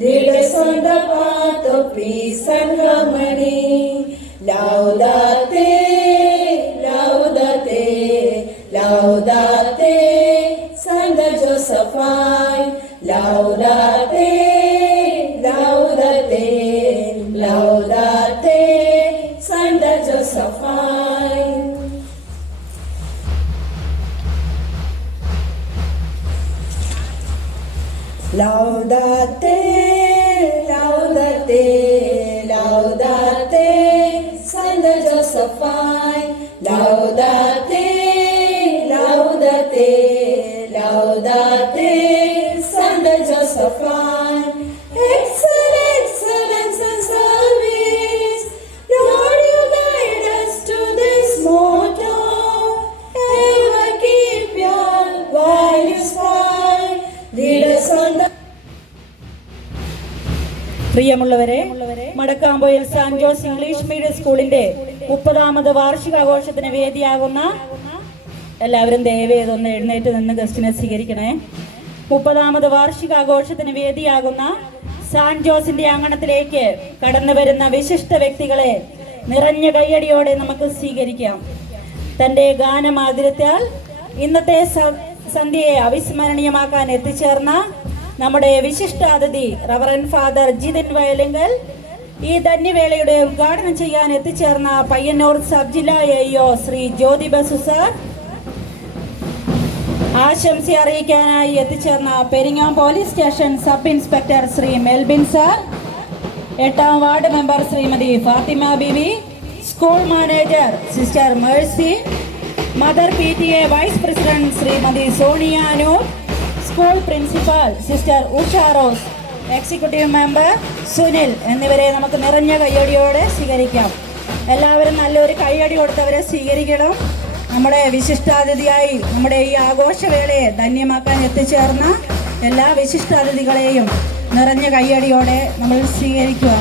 Lead us on the path of peace and harmony. Laudate, laudate, laudate, Santa Josephine. Laudate, laudate, laudate, Santa Josephine. Laudate, laudate, laudate, Santa Josephine. Laudate, laudate, laudate, Santa Josephine. Excellence and service, Lord, you guide us to this motto. Ever keep your values high. Lead us on the പ്രിയമുള്ളവരെ, മടക്കാമ്പോയിൽ Sant Jose English medium സ്കൂളിന്റെ 30ാമത് വാർഷികാഘോഷത്തിന് വേദിയാകുന്ന എല്ലാവരും ദയവേത് ഒന്ന് എഴുന്നേറ്റ് നിന്ന് ഗസ്റ്റിനെ സ്വീകരിക്കണേ. 30ാമത് വാർഷികാഘോഷത്തിന് വേദിയാകുന്ന Sant ജോസിന്റെ അങ്കണത്തിലേക്ക് കടന്നു വരുന്ന വിശിഷ്ട വ്യക്തികളെ നിറഞ്ഞ കയ്യടിയോടെ നമുക്ക് സ്വീകരിക്കാം. തന്റെ ഗാനമാധുര്യത്താൽ ഇന്നത്തെ സന്ധ്യയെ അവിസ്മരണീയമാക്കാൻ എത്തിച്ചേർന്ന നമ്മുടെ വിശിഷ്ടാതിഥി റവറൻ ഫാദർ ജിതിൻ വയലിങ്കൽ, ഈ ധന്യവേളയുടെ ഉദ്ഘാടനം ചെയ്യാൻ എത്തിച്ചേർന്ന പയ്യന്നൂർ സബ് ജില്ലാ എഇഒ ശ്രീ ജ്യോതി ബസു സാർ, ആശംസ അറിയിക്കാനായി എത്തിച്ചേർന്ന Peringam police station sub inspector Shri Melbin sir, 8ാം ward member Shrimati Fathima Bivi, school manager sister Mercy, mother PTA vice president Shrimati Sonia Anoop, school principal sister Usha Rose, executive member Sunil എന്നിവരെ നമുക്ക് നിറഞ്ഞ കയ്യടിയോടെ സ്വീകരിക്കാം. എല്ലാവരും നല്ലൊരു കയ്യടി കൊടുത്തവരെ സ്വീകരിക്കണം. നമ്മുടെ വിശിഷ്ടാതിഥിയായി നമ്മുടെ ഈ ആഘോഷവേളയെ ധന്യമാക്കാൻ എത്തിച്ചേർന്ന എല്ലാ വിശിഷ്ടാതിഥികളെയും നിറഞ്ഞ കയ്യടിയോടെ നമ്മൾ സ്വീകരിക്കുക.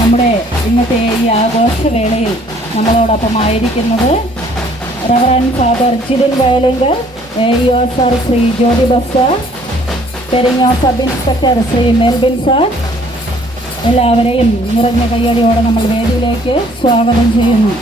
നമ്മുടെ ഇന്നത്തെ ഈ ആഘോഷവേളയിൽ നമ്മളോടൊപ്പമായിരിക്കുന്നത് reverend father Jithin Vayalinkal, AEO sir Shri Jyothi Basu sir, Peringam sub inspector Shri Melbin sir, എല്ലാവരെയും നിറഞ്ഞ കയ്യടിയോടെ നമ്മൾ വേദിയിലേക്ക് സ്വാഗതം ചെയ്യുന്നു.